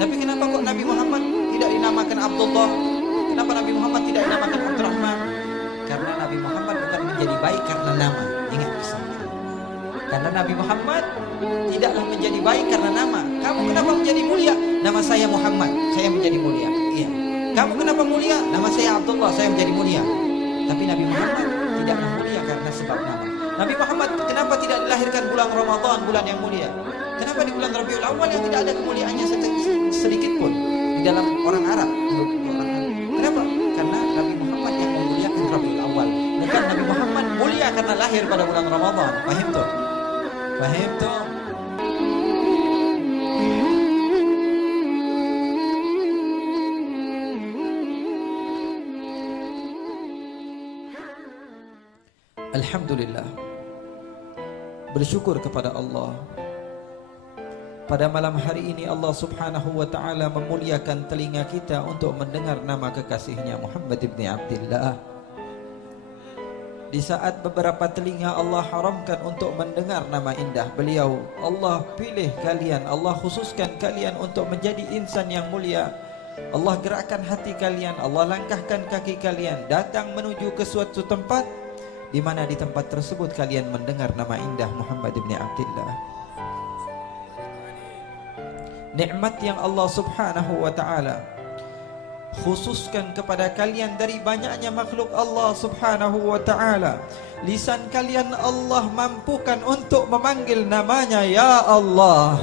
Tapi kenapa kok Nabi Muhammad tidak dinamakan Abdullah? Kenapa Nabi Muhammad tidak dinamakan Abdurrahman? Karena Nabi Muhammad bukan menjadi baik karena nama. Ingat pesan. Karena Nabi Muhammad tidaklah menjadi baik karena nama. Kamu kenapa menjadi mulia? Nama saya Muhammad, saya menjadi mulia. Iya. Kamu kenapa mulia? Nama saya Abdullah, saya menjadi mulia. Tapi Nabi Muhammad tidaklah mulia karena sebab nama. Nabi Muhammad kenapa tidak dilahirkan bulan Ramadan, bulan yang mulia? Kenapa di bulan Rabiul Awal yang tidak ada kemuliaannya sedikit pun di dalam orang Arab? Kenapa? Karena Nabi Muhammad yang memuliakan Rabiul Awal. Bukan Nabi Muhammad mulia karena lahir pada bulan Ramadan. Paham tuh? Paham tuh? Alhamdulillah, bersyukur kepada Allah. Pada malam hari ini Allah subhanahu wa ta'ala memuliakan telinga kita untuk mendengar nama kekasihnya Muhammad ibn Abdillah. Di saat beberapa telinga Allah haramkan untuk mendengar nama indah beliau, Allah pilih kalian, Allah khususkan kalian untuk menjadi insan yang mulia. Allah gerakkan hati kalian, Allah langkahkan kaki kalian datang menuju ke suatu tempat, di mana di tempat tersebut kalian mendengar nama indah Muhammad ibn Abdillah. Nikmat yang Allah subhanahu wa ta'ala khususkan kepada kalian dari banyaknya makhluk Allah subhanahu wa ta'ala. Lisan kalian Allah mampukan untuk memanggil namanya ya Allah.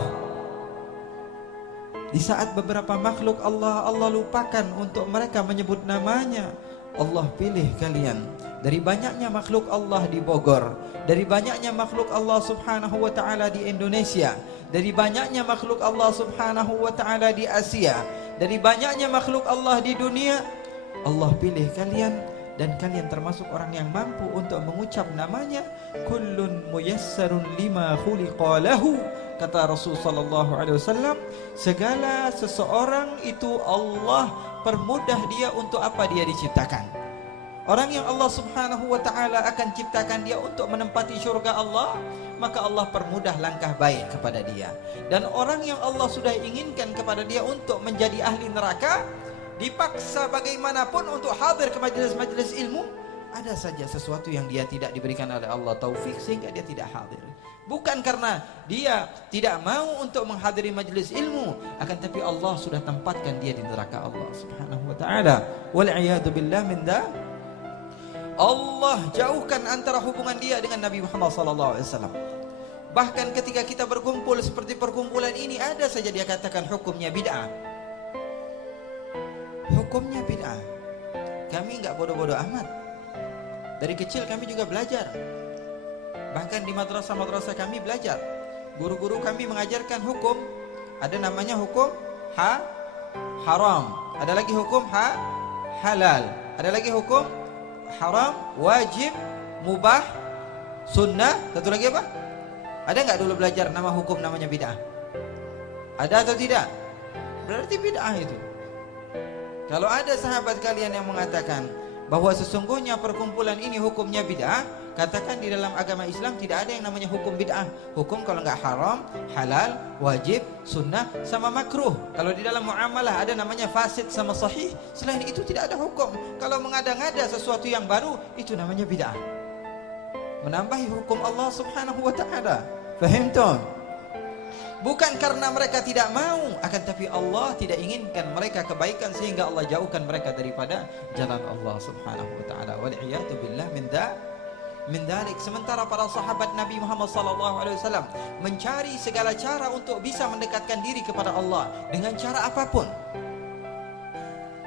Di saat beberapa makhluk Allah lupakan untuk mereka menyebut namanya, Allah pilih kalian. Dari banyaknya makhluk Allah di Bogor, dari banyaknya makhluk Allah subhanahu wa ta'ala di Indonesia, dari banyaknya makhluk Allah subhanahu wa ta'ala di Asia, dari banyaknya makhluk Allah di dunia, Allah pilih kalian. Dan kalian termasuk orang yang mampu untuk mengucap namanya. Kullun muyassarun lima khuliqa lahu, kata Rasul sallallahu alaihi wasallam, segala seseorang itu Allah permudah dia untuk apa dia diciptakan. Orang yang Allah subhanahu wa ta'ala akan ciptakan dia untuk menempati syurga Allah, maka Allah permudah langkah baik kepada dia. Dan orang yang Allah sudah inginkan kepada dia untuk menjadi ahli neraka, dipaksa bagaimanapun untuk hadir ke majelis-majelis ilmu, ada saja sesuatu yang dia tidak diberikan oleh Allah taufik sehingga dia tidak hadir. Bukan karena dia tidak mau untuk menghadiri majelis ilmu, akan tapi Allah sudah tempatkan dia di neraka Allah subhanahu wa ta'ala. Wal'iyadu billah min da. Allah jauhkan antara hubungan dia dengan Nabi Muhammad SAW. Bahkan ketika kita berkumpul seperti perkumpulan ini, ada saja dia katakan hukumnya bid'ah. Hukumnya bid'ah. Kami enggak bodoh-bodoh amat. Dari kecil kami juga belajar. Bahkan di madrasah-madrasah kami belajar. Guru-guru kami mengajarkan hukum. Ada namanya hukum haram. Ada lagi hukum halal. Ada lagi hukum haram, wajib, mubah, sunnah. Satu lagi apa? Ada enggak dulu belajar nama hukum namanya bid'ah? Ada atau tidak? Berarti bid'ah itu. Kalau ada sahabat kalian yang mengatakan bahwa sesungguhnya perkumpulan ini hukumnya bid'ah, katakan di dalam agama Islam tidak ada yang namanya hukum bid'ah. Hukum kalau enggak haram, halal, wajib, sunnah, sama makruh. Kalau di dalam muamalah ada namanya fasid sama sahih. Selain itu tidak ada hukum. Kalau mengada-ngada sesuatu yang baru, itu namanya bid'ah. Menambahi hukum Allah subhanahu wa ta'ala. Faham tuan? Bukan karena mereka tidak mau, akan tapi Allah tidak inginkan mereka kebaikan sehingga Allah jauhkan mereka daripada jalan Allah subhanahu wa ta'ala. Wal'iyadu billah min dalik. Sementara para sahabat Nabi Muhammad SAW mencari segala cara untuk bisa mendekatkan diri kepada Allah dengan cara apapun.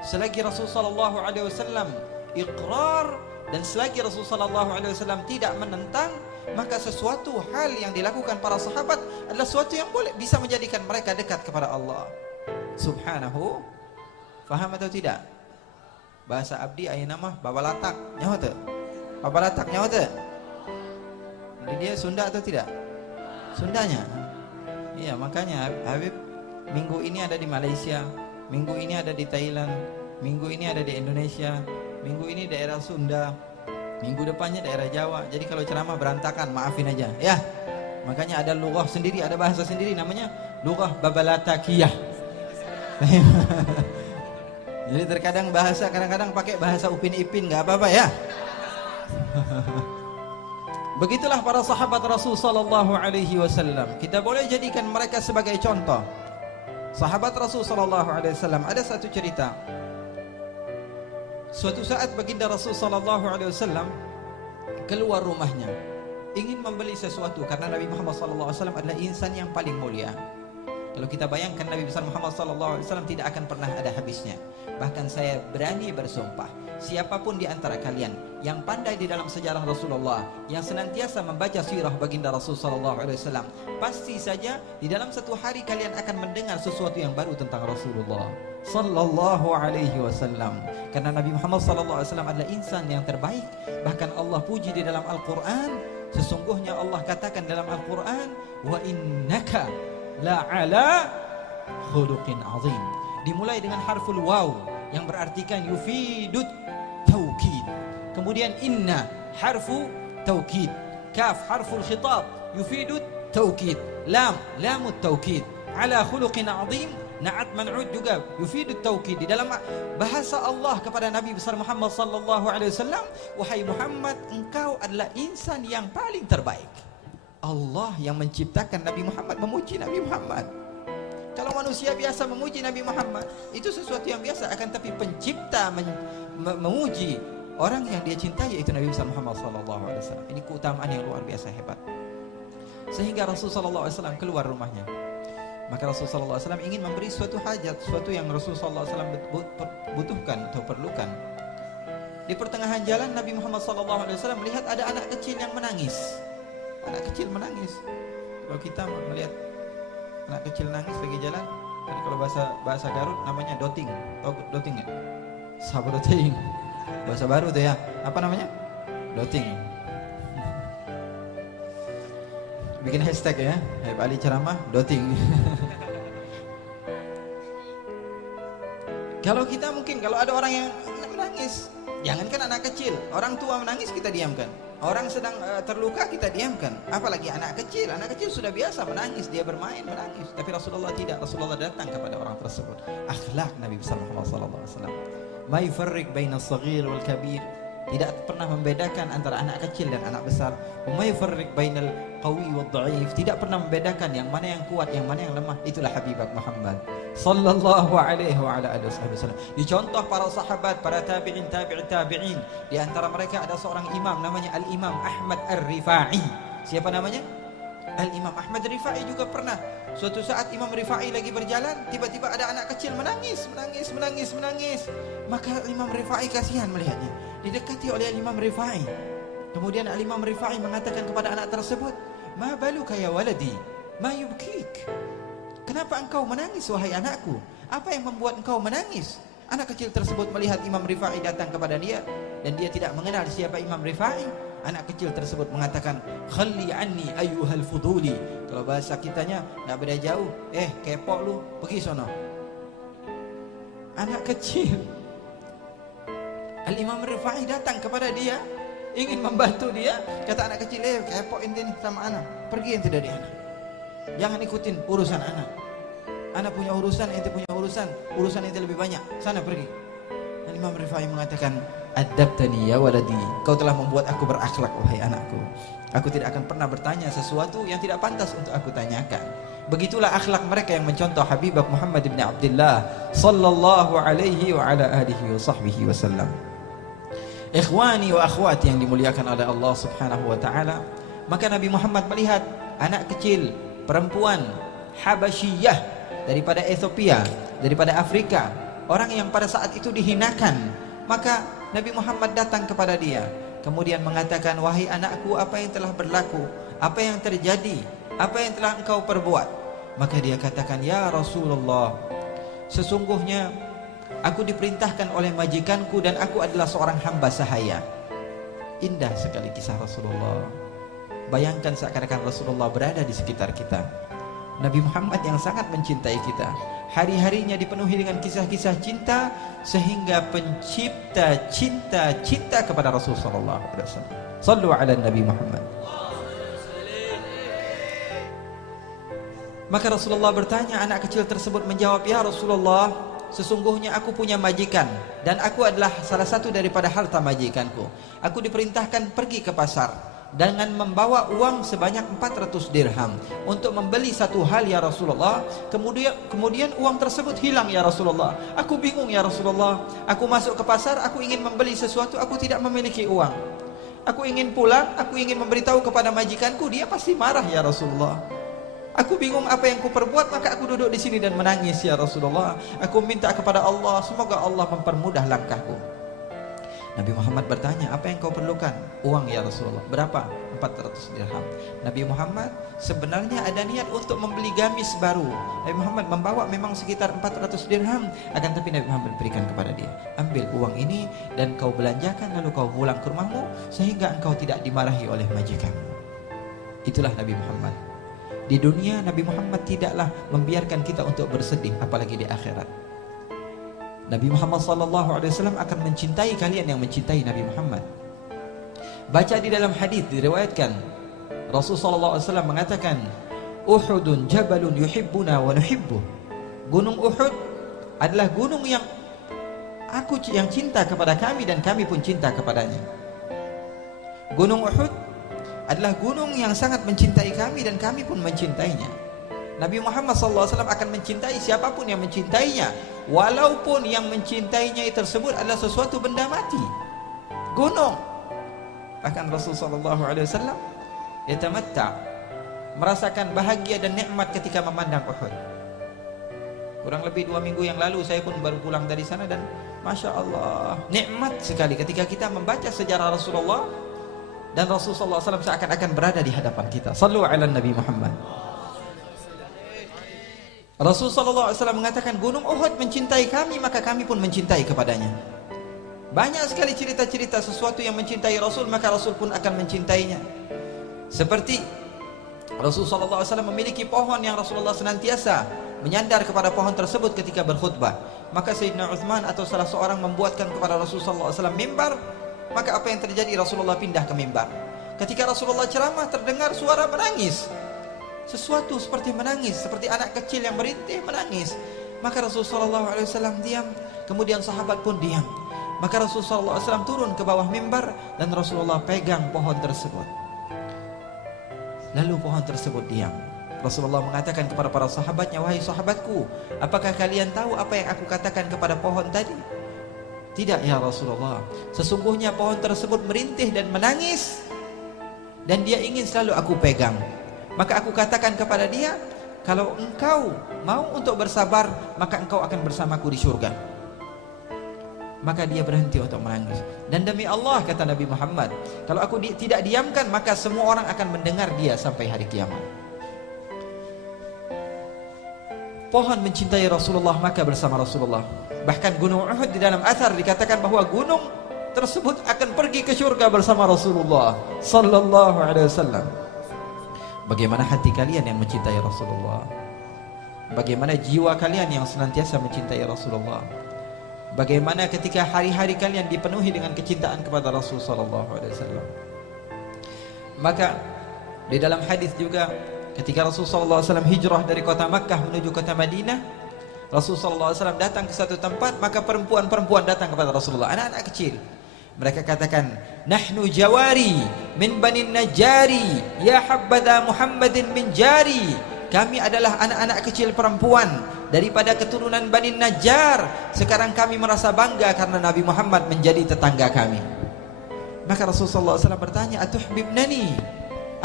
Selagi Rasulullah SAW iqrar dan selagi Rasulullah SAW tidak menentang, maka sesuatu hal yang dilakukan para sahabat adalah sesuatu yang boleh bisa menjadikan mereka dekat kepada Allah subhanahu. Faham atau tidak? Bahasa abdi ayat nama babalatak nyawa tu. Babalatak nyawa tu. Jadi dia Sunda atau tidak? Sundanya. Iya, makanya Habib minggu ini ada di Malaysia, minggu ini ada di Thailand, minggu ini ada di Indonesia, minggu ini daerah Sunda, minggu depannya daerah Jawa. Jadi kalau ceramah berantakan, maafin aja ya. Makanya ada lughah sendiri, ada bahasa sendiri namanya lughah babalatakiyah. Jadi terkadang bahasa, kadang-kadang pakai bahasa Upin Ipin, nggak apa-apa ya. Begitulah para sahabat Rasul sallallahu alaihi wasallam. Kita boleh jadikan mereka sebagai contoh. Sahabat Rasul sallallahu alaihi wasallam, ada satu cerita. Suatu saat baginda Rasul sallallahu alaihi wasallam keluar rumahnya, ingin membeli sesuatu karena Nabi Muhammad sallallahu alaihi wasallam adalah insan yang paling mulia. Kalau kita bayangkan Nabi besar Muhammad sallallahu alaihi wasallam tidak akan pernah ada habisnya. Bahkan saya berani bersumpah, siapapun di antara kalian yang pandai di dalam sejarah Rasulullah, yang senantiasa membaca sirah baginda Rasul sallallahu alaihi wasallam, pasti saja di dalam satu hari kalian akan mendengar sesuatu yang baru tentang Rasulullah sallallahu alaihi wasallam. Karena Nabi Muhammad sallallahu alaihi wasallam adalah insan yang terbaik. Bahkan Allah puji di dalam Al-Qur'an, sesungguhnya Allah katakan dalam Al-Qur'an, wa innaka la ala khuluqin azim. Dimulai dengan harful waw yang berartikan yufidut taukid. Kemudian inna harfu taukid, kaf harful khitab yufidut taukid, lam lamut taukid, ala khuluqin azim na'at man'ud juga yufidut taukid. Di dalam bahasa Allah kepada Nabi besar Muhammad sallallahu alaihi wasallam, wahai Muhammad, engkau adalah insan yang paling terbaik. Allah yang menciptakan Nabi Muhammad memuji Nabi Muhammad. Kalau manusia biasa memuji Nabi Muhammad, itu sesuatu yang biasa. Akan tapi pencipta memuji orang yang dia cintai, yaitu Nabi besar Muhammad sallallahu alaihi wasallam. Ini keutamaan yang luar biasa hebat. Sehingga Rasul sallallahu alaihi wasallam keluar rumahnya. Maka Rasul sallallahu alaihi wasallam ingin memberi suatu hajat, suatu yang Rasul sallallahu alaihi wasallam butuhkan atau perlukan. Di pertengahan jalan Nabi Muhammad sallallahu alaihi wasallam melihat ada anak kecil yang menangis. Anak kecil menangis. Kalau kita melihat anak kecil nangis lagi jalan, kan kalau bahasa Garut namanya doting. Tahu doting ya? Sahabat doting. Bahasa baru tuh ya. Apa namanya? Doting. Bikin hashtag ya. Habib Ali ceramah doting. Kalau kita mungkin kalau ada orang yang menangis, jangankan anak kecil, orang tua menangis kita diamkan. Orang sedang terluka kita diamkan. Apalagi anak kecil. Anak kecil sudah biasa menangis, dia bermain menangis. Tapi Rasulullah tidak. Rasulullah datang kepada orang tersebut. Akhlak Nabi besar Muhammad sallallahu alaihi wasallam. Ma yufarriq baina as-saghir wal kabir. Tidak pernah membedakan antara anak kecil dan anak besar. Wa ma yufarriq bainal qawi wad dhaif. Tidak pernah membedakan yang mana yang kuat, yang mana yang lemah. Itulah Habibak Muhammad sallallahu alaihi wa ala alihi wasallam. Dicontoh para sahabat, para tabi'in, tabi'in. Di antara mereka ada seorang imam namanya Al-Imam Ahmad Ar-Rifai. Siapa namanya? Al-Imam Ahmad Ar-Rifai juga pernah. Suatu saat Imam Rifai lagi berjalan, tiba-tiba ada anak kecil menangis. Maka Imam Rifai kasihan melihatnya. Didekati oleh Imam Rifai. Kemudian Imam Rifai mengatakan kepada anak tersebut, "Ma baluka ya waladi? Ma yubkik?" Kenapa engkau menangis wahai anakku? Apa yang membuat engkau menangis? Anak kecil tersebut melihat Imam Rifai datang kepada dia dan dia tidak mengenal siapa Imam Rifai. Anak kecil tersebut mengatakan, "Khalli anni ayyuhal fuduli." Kalau bahasa kitanya enggak beda jauh. Kepo lu, pergi sono. Anak kecil. Al-Imam Rifai datang kepada dia, ingin membantu dia. Kata anak kecil, kepo ente nih sama anak. Pergi ente dari anak. Jangan ikutin urusan anak. Anak punya urusan, ente punya urusan ente lebih banyak. Sana pergi. Dan Imam Rifai mengatakan, "Adabtani ya waladi." Kau telah membuat aku berakhlak wahai anakku. Aku tidak akan pernah bertanya sesuatu yang tidak pantas untuk aku tanyakan. Begitulah akhlak mereka yang mencontoh Habibak Muhammad ibn Abdullah sallallahu alaihi wa ala alihi wa sahbihi wasallam. Ikhwani wa akhwati yang dimuliakan oleh Allah Subhanahu wa taala, maka Nabi Muhammad melihat anak kecil, perempuan Habasyiyah daripada Ethiopia, daripada Afrika, orang yang pada saat itu dihinakan. Maka Nabi Muhammad datang kepada dia, kemudian mengatakan, "Wahai anakku, apa yang telah berlaku? Apa yang terjadi? Apa yang telah engkau perbuat?" Maka dia katakan, "Ya Rasulullah, sesungguhnya aku diperintahkan oleh majikanku dan aku adalah seorang hamba sahaya." Indah sekali kisah Rasulullah. Bayangkan seakan-akan Rasulullah berada di sekitar kita. Nabi Muhammad yang sangat mencintai kita, hari-harinya dipenuhi dengan kisah-kisah cinta, sehingga pencipta cinta kepada Rasulullah sallallahu alaihi wasallam. Sallu ala Nabi Muhammad. Maka Rasulullah bertanya, anak kecil tersebut menjawab, ya Rasulullah, sesungguhnya aku punya majikan dan aku adalah salah satu daripada harta majikanku. Aku diperintahkan pergi ke pasar dengan membawa uang sebanyak 400 dirham untuk membeli satu hal ya Rasulullah. Kemudian uang tersebut hilang ya Rasulullah. Aku bingung ya Rasulullah. Aku masuk ke pasar, aku ingin membeli sesuatu, aku tidak memiliki uang. Aku ingin pulang, aku ingin memberitahu kepada majikanku, dia pasti marah ya Rasulullah. Aku bingung apa yang kuperbuat, maka aku duduk di sini dan menangis ya Rasulullah. Aku minta kepada Allah, semoga Allah mempermudah langkahku. Nabi Muhammad bertanya, apa yang kau perlukan? Uang ya Rasulullah. Berapa? 400 dirham. Nabi Muhammad sebenarnya ada niat untuk membeli gamis baru. Nabi Muhammad membawa memang sekitar 400 dirham, akan tapi Nabi Muhammad berikan kepada dia, ambil uang ini dan kau belanjakan, lalu kau pulang ke rumahmu sehingga engkau tidak dimarahi oleh majikanmu. Itulah Nabi Muhammad. Di dunia Nabi Muhammad tidaklah membiarkan kita untuk bersedih, apalagi di akhirat. Nabi Muhammad SAW akan mencintai kalian yang mencintai Nabi Muhammad. Baca di dalam hadis diriwayatkan, Rasulullah SAW mengatakan, Uhudun jabalun yuhibbuna wa nuhibbuh. Gunung Uhud adalah gunung yang cinta kepada kami dan kami pun cinta kepadanya. Gunung Uhud adalah gunung yang sangat mencintai kami dan kami pun mencintainya. Nabi Muhammad SAW akan mencintai siapapun yang mencintainya, walaupun yang mencintainya tersebut adalah sesuatu benda mati, gunung. Bahkan Rasulullah SAW yatamatta, merasakan bahagia dan nikmat ketika memandang Uhud. Kurang lebih 2 minggu yang lalu saya pun baru pulang dari sana dan Masya Allah, nikmat sekali ketika kita membaca sejarah Rasulullah dan Rasulullah SAW seakan-akan berada di hadapan kita. Sallu ala Nabi Muhammad. Rasulullah SAW mengatakan, gunung Uhud mencintai kami, maka kami pun mencintai kepadanya. Banyak sekali cerita-cerita sesuatu yang mencintai Rasul, maka Rasul pun akan mencintainya. Seperti Rasulullah SAW memiliki pohon yang Rasulullah senantiasa menyandar kepada pohon tersebut ketika berkhutbah. Maka Sayyidina Uthman atau salah seorang membuatkan kepada Rasulullah SAW mimbar, maka apa yang terjadi? Rasulullah pindah ke mimbar. Ketika Rasulullah ceramah, terdengar suara menangis. Sesuatu seperti menangis, seperti anak kecil yang merintih menangis. Maka Rasulullah SAW diam, kemudian sahabat pun diam. Maka Rasulullah SAW turun ke bawah mimbar dan Rasulullah pegang pohon tersebut. Lalu pohon tersebut diam. Rasulullah mengatakan kepada para sahabatnya, wahai sahabatku, apakah kalian tahu apa yang aku katakan kepada pohon tadi? Tidak ya Rasulullah, sesungguhnya pohon tersebut merintih dan menangis dan dia ingin selalu aku pegang. Maka aku katakan kepada dia, kalau engkau mau untuk bersabar, maka engkau akan bersamaku di surga. Maka dia berhenti untuk menangis. Dan demi Allah, kata Nabi Muhammad, kalau aku tidak diamkan, maka semua orang akan mendengar dia sampai hari kiamat. Pohon mencintai Rasulullah, maka bersama Rasulullah. Bahkan gunung Uhud di dalam athar dikatakan bahwa gunung tersebut akan pergi ke surga bersama Rasulullah sallallahu alaihi wasallam. Bagaimana hati kalian yang mencintai Rasulullah? Bagaimana jiwa kalian yang senantiasa mencintai Rasulullah? Bagaimana ketika hari-hari kalian dipenuhi dengan kecintaan kepada Rasul sallallahu alaihi wasallam? Maka di dalam hadis juga ketika Rasul sallallahu alaihi wasallam hijrah dari kota Makkah menuju kota Madinah, Rasul sallallahu alaihi wasallam datang ke satu tempat, maka perempuan-perempuan datang kepada Rasulullah, anak-anak kecil. Mereka katakan, nahnu jawari min bani najari, ya habbada Muhammadin min jari. Kami adalah anak-anak kecil perempuan daripada keturunan Bani Najjar. Sekarang kami merasa bangga karena Nabi Muhammad menjadi tetangga kami. Maka Rasulullah SAW bertanya, atuhbibnani,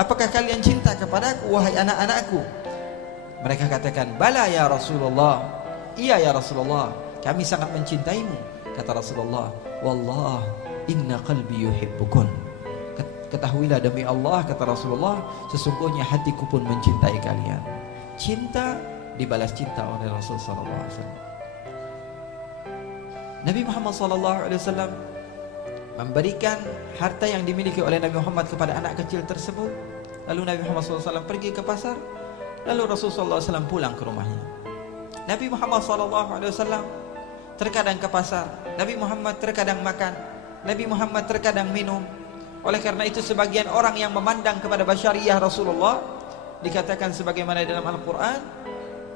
apakah kalian cinta kepadaku wahai anak-anakku? Mereka katakan, bala ya Rasulullah, iya ya Rasulullah, kami sangat mencintaimu. Kata Rasulullah, wallah inna qalbi yuhibbukun. Ketahuilah demi Allah, kata Rasulullah, sesungguhnya hatiku pun mencintai kalian. Cinta dibalas cinta oleh Rasul sallallahu alaihi wasallam. Nabi Muhammad sallallahu alaihi wasallam memberikan harta yang dimiliki oleh Nabi Muhammad kepada anak kecil tersebut. Lalu Nabi Muhammad sallallahu alaihi wasallam pergi ke pasar. Lalu Rasul sallallahu alaihi wasallam pulang ke rumahnya. Nabi Muhammad sallallahu alaihi wasallam terkadang ke pasar, Nabi Muhammad terkadang makan, Nabi Muhammad terkadang minum. Oleh karena itu sebagian orang yang memandang kepada basyariyah Rasulullah dikatakan sebagaimana dalam Al-Quran,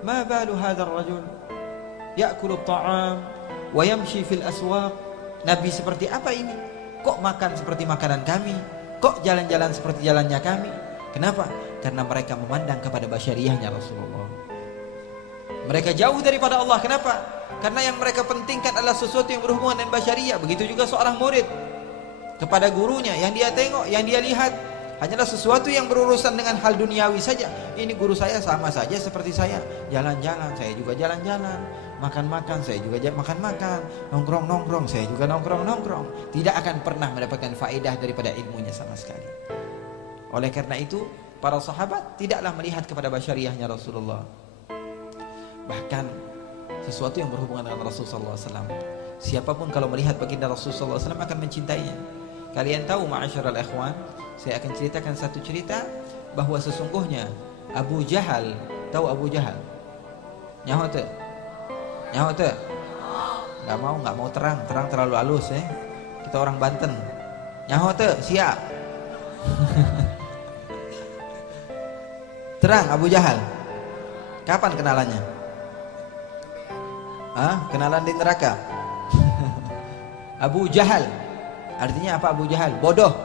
ma balu hadzal rajul ya'kulu at-ta'am wa yamshi fil aswaq. Nabi seperti apa ini? Kok makan seperti makanan kami? Kok jalan-jalan seperti jalannya kami? Kenapa? Karena mereka memandang kepada basyariahnya Rasulullah. Mereka jauh daripada Allah. Kenapa? Karena yang mereka pentingkan adalah sesuatu yang berhubungan dengan basyariah. Begitu juga seorang murid kepada gurunya, yang dia tengok, yang dia lihat hanyalah sesuatu yang berurusan dengan hal duniawi saja. Ini guru saya sama saja seperti saya. Jalan-jalan, saya juga jalan-jalan. Makan-makan, saya juga makan-makan. Nongkrong-nongkrong, saya juga nongkrong-nongkrong. Tidak akan pernah mendapatkan faedah daripada ilmunya sama sekali. Oleh karena itu, para sahabat tidaklah melihat kepada basyariahnya Rasulullah. Bahkan sesuatu yang berhubungan dengan Rasulullah SAW, siapapun kalau melihat baginda Rasulullah SAW akan mencintainya. Kalian tahu ma'asyiral ikhwan, saya akan ceritakan satu cerita bahwa sesungguhnya Abu Jahal, tahu Abu Jahal? Nyaho teh? Nyaho teh? Enggak mau terang terlalu halus ya. Kita orang Banten. Nyaho teh? Siap. Terang Abu Jahal. Kapan kenalannya? Kenalan di neraka. Abu Jahal artinya apa? Abu Jahal bodoh.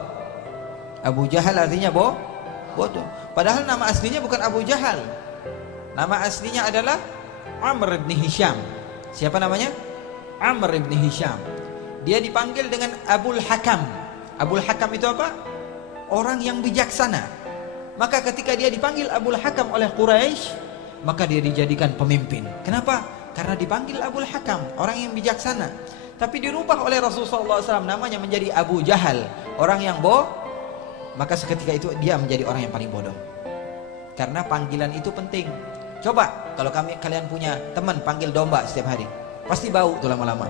Abu Jahal artinya bodoh. Padahal nama aslinya bukan Abu Jahal. Nama aslinya adalah Amr ibn Hisham. Siapa namanya? Amr ibn Hisham. Dia dipanggil dengan Abul Hakam. Abul Hakam itu apa? Orang yang bijaksana. Maka ketika dia dipanggil Abul Hakam oleh Quraisy, maka dia dijadikan pemimpin. Kenapa? Karena dipanggil Abul Hakam, orang yang bijaksana. Tapi dirubah oleh Rasulullah SAW namanya menjadi Abu Jahal, orang yang maka seketika itu dia menjadi orang yang paling bodoh. Karena panggilan itu penting. Coba kalau kalian punya teman panggil domba setiap hari, pasti bau tuh lama-lama.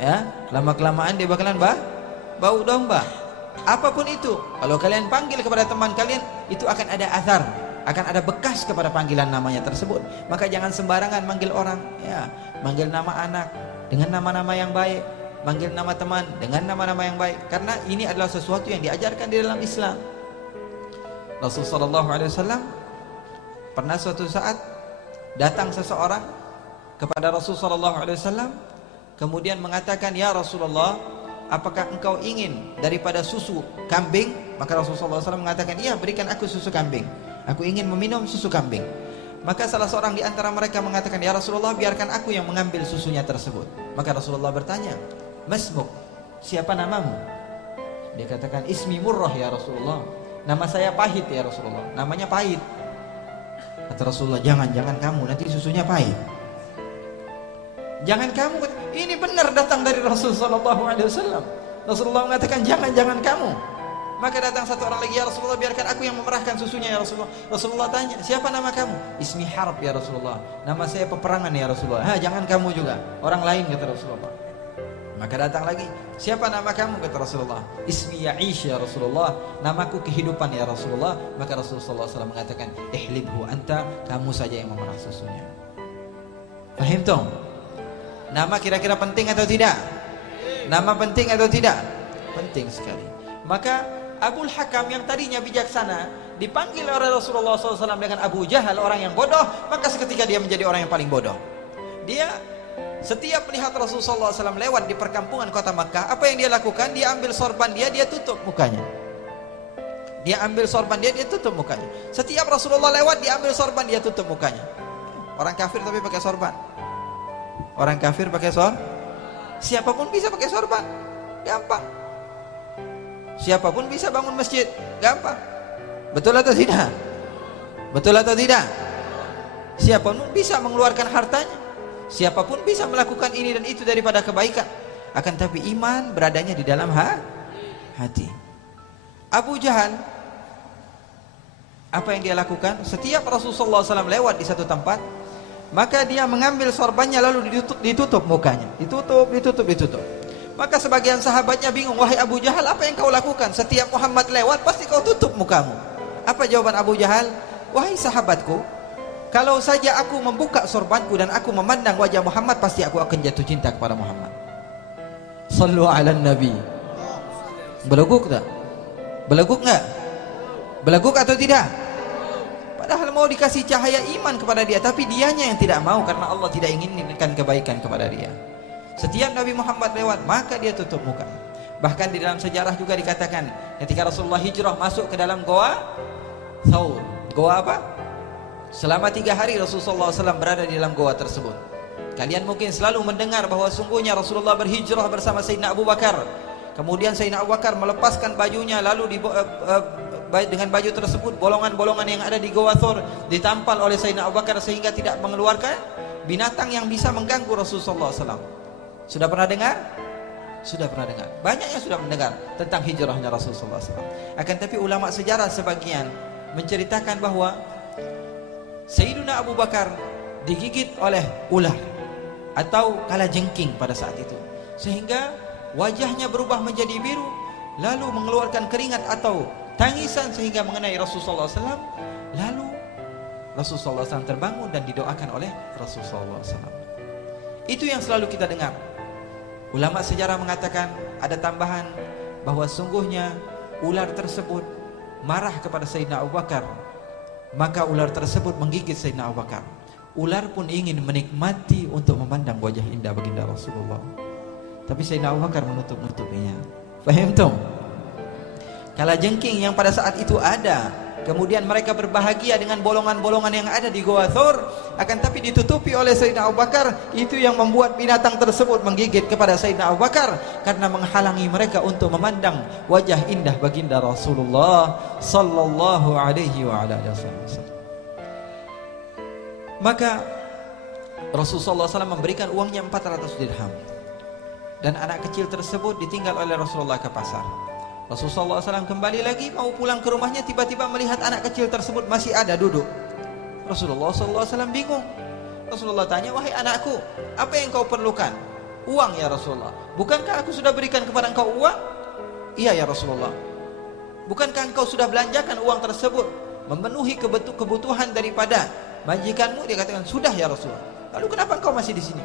Ya, lama-kelamaan dia bakalan bau domba. Apapun itu, kalau kalian panggil kepada teman kalian, itu akan ada athar, akan ada bekas kepada panggilan namanya tersebut. Maka jangan sembarangan manggil orang, ya, manggil nama anak dengan nama-nama yang baik, manggil nama teman dengan nama-nama yang baik, karena ini adalah sesuatu yang diajarkan di dalam Islam. Rasulullah SAW pernah suatu saat datang seseorang kepada Rasulullah SAW, kemudian mengatakan, ya Rasulullah, apakah engkau ingin daripada susu kambing? Maka Rasulullah SAW mengatakan, iya, berikan aku susu kambing. Aku ingin meminum susu kambing. Maka salah seorang di antara mereka mengatakan, ya Rasulullah, biarkan aku yang mengambil susunya tersebut. Maka Rasulullah bertanya, Masmuk, siapa namamu? Dia katakan, Ismi Murrah ya Rasulullah. Nama saya Pahit ya Rasulullah. Namanya Pahit. Kata Rasulullah, jangan kamu, nanti susunya pahit. Jangan kamu. Ini benar datang dari Rasulullah SAW. Rasulullah mengatakan, jangan kamu. Maka datang satu orang lagi, ya Rasulullah, biarkan aku yang memerahkan susunya ya Rasulullah. Rasulullah tanya, siapa nama kamu? Ismi Harb ya Rasulullah. Nama saya peperangan ya Rasulullah. Jangan kamu juga, orang lain, kata Rasulullah. Maka datang lagi, siapa nama kamu? Kata Rasulullah, Ismi Ya'ish ya Rasulullah. Namaku kehidupan ya Rasulullah. Maka Rasulullah SAW mengatakan, ihlibhu anta, kamu saja yang memerah susunya. Fahim tong? Nama kira-kira penting atau tidak? Nama penting atau tidak? Penting sekali. Maka Abul Hakam yang tadinya bijaksana dipanggil oleh Rasulullah SAW dengan Abu Jahal, orang yang bodoh. Maka seketika dia menjadi orang yang paling bodoh. Dia setiap melihat Rasulullah SAW lewat di perkampungan kota Makkah, apa yang dia lakukan? Dia ambil sorban dia tutup mukanya. Dia ambil sorban dia tutup mukanya. Setiap Rasulullah lewat, dia ambil sorban, dia tutup mukanya. Orang kafir tapi pakai sorban. Orang kafir pakai sorban. Siapapun bisa pakai sorban, gampang. Siapapun bisa bangun masjid, gampang. Betul atau tidak? Betul atau tidak? Siapapun bisa mengeluarkan hartanya. Siapapun bisa melakukan ini dan itu daripada kebaikan. Akan tapi iman beradanya di dalam hati. Abu Jahal, apa yang dia lakukan? Setiap Rasulullah SAW lewat di satu tempat, maka dia mengambil sorbannya lalu ditutup mukanya. Ditutup. Maka sebagian sahabatnya bingung, wahai Abu Jahal, apa yang kau lakukan? Setiap Muhammad lewat pasti kau tutup mukamu. Apa jawaban Abu Jahal? Wahai sahabatku, kalau saja aku membuka sorbanku dan aku memandang wajah Muhammad, pasti aku akan jatuh cinta kepada Muhammad. Sallu ala Nabi. Beleguk tak? Beleguk enggak? Beleguk atau tidak? mau dikasih cahaya iman kepada dia, tapi dianya yang tidak mau karena Allah tidak inginkan kebaikan kepada dia. Setiap Nabi Muhammad lewat, maka dia tutup muka. Bahkan di dalam sejarah juga dikatakan, ketika Rasulullah hijrah masuk ke dalam goa Thaur. Goa apa? Selama 3 hari Rasulullah SAW berada di dalam goa tersebut. Kalian mungkin selalu mendengar bahwa sungguhnya Rasulullah berhijrah bersama Sayyidina Abu Bakar. Kemudian Sayyidina Abu Bakar melepaskan bajunya, lalu dengan baju tersebut bolongan-bolongan yang ada di goa Thaur ditampal oleh Sayyidina Abu Bakar sehingga tidak mengeluarkan binatang yang bisa mengganggu Rasulullah SAW. Sudah pernah dengar? Sudah pernah dengar. Banyak yang sudah mendengar tentang hijrahnya Rasulullah SAW. Akan tapi ulama sejarah sebagian menceritakan bahwa Sayyidina Abu Bakar digigit oleh ular atau kalajengking pada saat itu, sehingga wajahnya berubah menjadi biru, lalu mengeluarkan keringat atau tangisan sehingga mengenai Rasulullah SAW. Lalu Rasulullah SAW terbangun dan didoakan oleh Rasulullah SAW. Itu yang selalu kita dengar. Ulama sejarah mengatakan ada tambahan bahwa sungguhnya ular tersebut marah kepada Sayyidina Abu Bakar, maka ular tersebut menggigit Sayyidina Abu Bakar. Ular pun ingin menikmati untuk memandang wajah indah baginda Rasulullah, tapi Sayyidina Abu Bakar menutup-nutupinya. Paham tuh? Kalajengking yang pada saat itu ada, kemudian mereka berbahagia dengan bolongan-bolongan yang ada di goa Thaur, akan tapi ditutupi oleh Sayyidina Abu Bakar. Itu yang membuat binatang tersebut menggigit kepada Sayyidina Abu Bakar karena menghalangi mereka untuk memandang wajah indah baginda Rasulullah sallallahu alaihi wa ala alihi wasallam. Maka Rasulullah SAW memberikan uangnya 400 dirham, dan anak kecil tersebut ditinggal oleh Rasulullah ke pasar. Rasulullah SAW kembali lagi mau pulang ke rumahnya, tiba-tiba melihat anak kecil tersebut masih ada duduk. Rasulullah SAW bingung. Rasulullah tanya, wahai anakku, apa yang kau perlukan? Uang ya Rasulullah. Bukankah aku sudah berikan kepada engkau uang? Iya ya Rasulullah. Bukankah engkau sudah belanjakan uang tersebut memenuhi kebutuhan daripada majikanmu? Dia katakan, sudah ya Rasulullah. Lalu kenapa engkau masih di sini?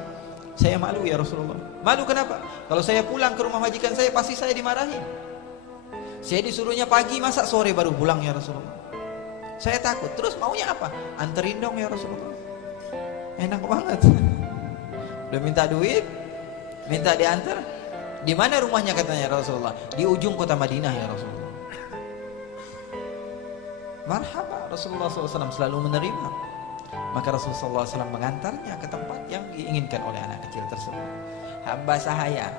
Saya malu ya Rasulullah. Malu kenapa? Kalau saya pulang ke rumah majikan saya, pasti saya dimarahin. Saya disuruhnya pagi, masa sore baru pulang ya Rasulullah. Saya takut. Terus maunya apa? Anterin dong ya Rasulullah. Enak banget. Udah minta duit, minta diantar. Di mana rumahnya katanya Rasulullah? Di ujung kota Madinah ya Rasulullah. Marhaba, Rasulullah SAW selalu menerima. Maka Rasulullah SAW mengantarnya ke tempat yang diinginkan oleh anak kecil tersebut. Hamba sahaya,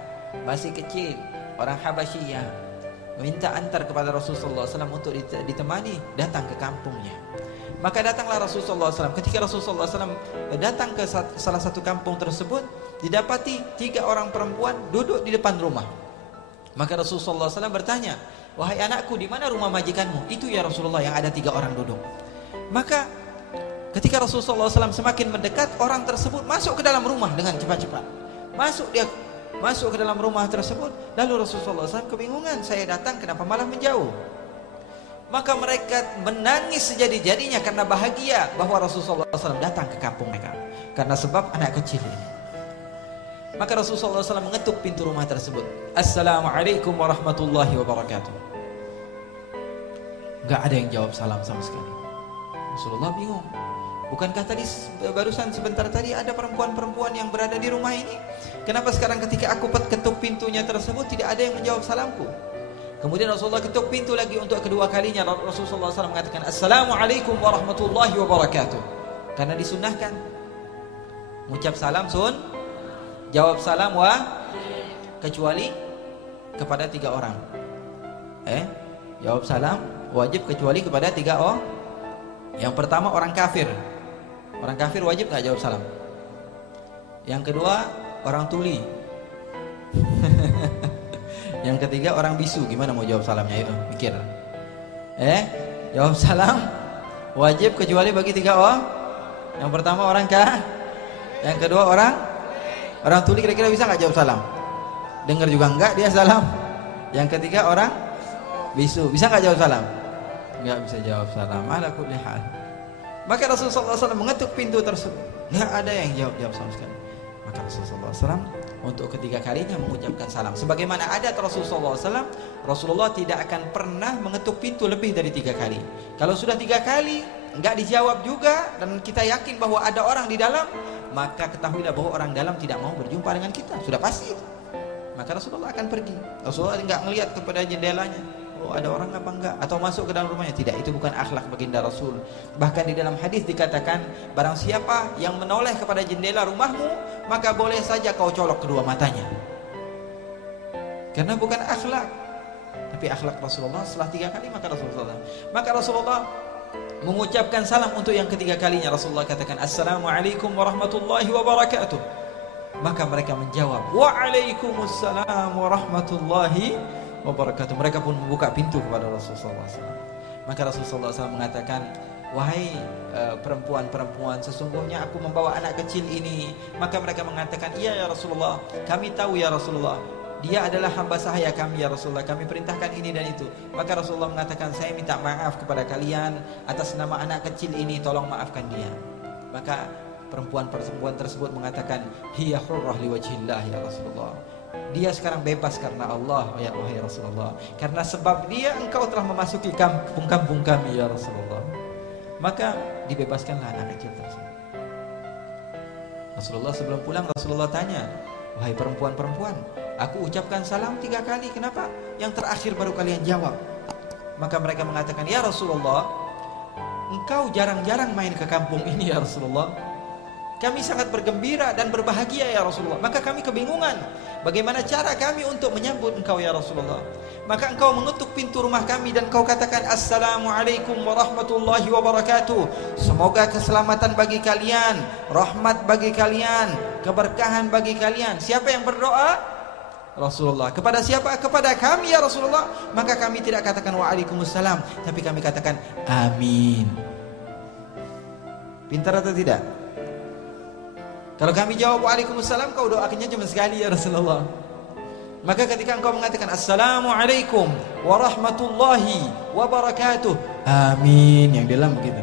masih kecil, orang Habasyiyah, minta antar kepada Rasulullah SAW untuk ditemani datang ke kampungnya. Maka datanglah Rasulullah SAW. Ketika Rasulullah SAW datang ke salah satu kampung tersebut, didapati 3 orang perempuan duduk di depan rumah. Maka Rasulullah SAW bertanya, wahai anakku, di mana rumah majikanmu? Itu ya Rasulullah, yang ada 3 orang duduk. Maka ketika Rasulullah SAW semakin mendekat, orang tersebut masuk ke dalam rumah dengan cepat-cepat. Masuk ke dalam rumah tersebut. Lalu Rasulullah SAW kebingungan, saya datang kenapa malah menjauh? Maka mereka menangis sejadi-jadinya karena bahagia bahwa Rasulullah SAW datang ke kampung mereka, karena sebab anak kecil ini. Maka Rasulullah SAW mengetuk pintu rumah tersebut. Assalamualaikum warahmatullahi wabarakatuh. Gak ada yang jawab salam sama sekali. Rasulullah bingung. Bukankah tadi barusan sebentar tadi ada perempuan-perempuan yang berada di rumah ini? Kenapa sekarang ketika aku ketuk pintunya tersebut tidak ada yang menjawab salamku? Kemudian Rasulullah ketuk pintu lagi untuk kedua kalinya. Rasulullah SAW mengatakan Assalamualaikum warahmatullahi wabarakatuh. Karena disunahkan mengucap salam jawab salam kecuali kepada 3 orang. Jawab salam wajib kecuali kepada 3 orang. Yang pertama orang kafir. Orang kafir wajib nggak jawab salam. Yang kedua orang tuli. Yang ketiga orang bisu. Gimana mau jawab salamnya itu? Mikir. Jawab salam wajib kecuali bagi 3 orang. Yang pertama orang kafir. Yang kedua orang tuli. Kira-kira bisa nggak jawab salam? Dengar juga enggak dia salam. Yang ketiga orang bisu. Bisa nggak jawab salam? Nggak bisa jawab salam. Ala kulli hal. Maka Rasulullah SAW mengetuk pintu tersebut. Nggak ada yang jawab sama sekali. Maka Rasulullah SAW untuk ketiga kalinya mengucapkan salam. Sebagaimana adat Rasulullah SAW, Rasulullah tidak akan pernah mengetuk pintu lebih dari 3 kali. Kalau sudah 3 kali, enggak dijawab juga, dan kita yakin bahwa ada orang di dalam, maka ketahuilah bahwa orang dalam tidak mau berjumpa dengan kita, sudah pasti. Maka Rasulullah akan pergi. Rasulullah enggak melihat kepada jendelanya, oh ada orang apa enggak, atau masuk ke dalam rumahnya. Tidak, itu bukan akhlak baginda Rasul. Bahkan di dalam hadis dikatakan, barang siapa yang menoleh kepada jendela rumahmu, maka boleh saja kau colok kedua matanya. Karena bukan akhlak. Tapi akhlak Rasulullah, setelah 3 kali maka Rasulullah mengucapkan salam untuk yang ketiga kalinya. Rasulullah katakan, Assalamualaikum warahmatullahi wabarakatuh. Maka mereka menjawab, Waalaikumsalam warahmatullahi wabarakatuh. Mereka pun membuka pintu kepada Rasulullah SAW. Maka Rasulullah SAW mengatakan, wahai perempuan-perempuan, sesungguhnya aku membawa anak kecil ini. Maka mereka mengatakan, iya ya Rasulullah, kami tahu ya Rasulullah, dia adalah hamba sahaya kami ya Rasulullah, kami perintahkan ini dan itu. Maka Rasulullah mengatakan, saya minta maaf kepada kalian atas nama anak kecil ini, tolong maafkan dia. Maka perempuan-perempuan tersebut mengatakan, hiya hurrah liwajhillah ya Rasulullah, dia sekarang bebas karena Allah ya wahai Rasulullah, karena sebab dia engkau telah memasuki kampung-kampung kami ya Rasulullah. Maka dibebaskanlah anak kecil tersebut. Rasulullah sebelum pulang, Rasulullah tanya, wahai perempuan-perempuan, aku ucapkan salam 3 kali, kenapa yang terakhir baru kalian jawab? Maka mereka mengatakan, ya Rasulullah, engkau jarang-jarang main ke kampung ini ya Rasulullah. Kami sangat bergembira dan berbahagia ya Rasulullah. Maka kami kebingungan, bagaimana cara kami untuk menyambut engkau ya Rasulullah. Maka engkau mengetuk pintu rumah kami dan kau katakan, Assalamualaikum warahmatullahi wabarakatuh. Semoga keselamatan bagi kalian, rahmat bagi kalian, keberkahan bagi kalian. Siapa yang berdoa? Rasulullah. Kepada siapa? Kepada kami ya Rasulullah. Maka kami tidak katakan waalaikumsalam, tapi kami katakan amin. Pintar atau tidak? Kalau kami jawab waalaikumsalam, kau doakannya cuma sekali ya Rasulullah. Maka ketika engkau mengatakan Assalamualaikum warahmatullahi wabarakatuh, amin, yang dalam begitu.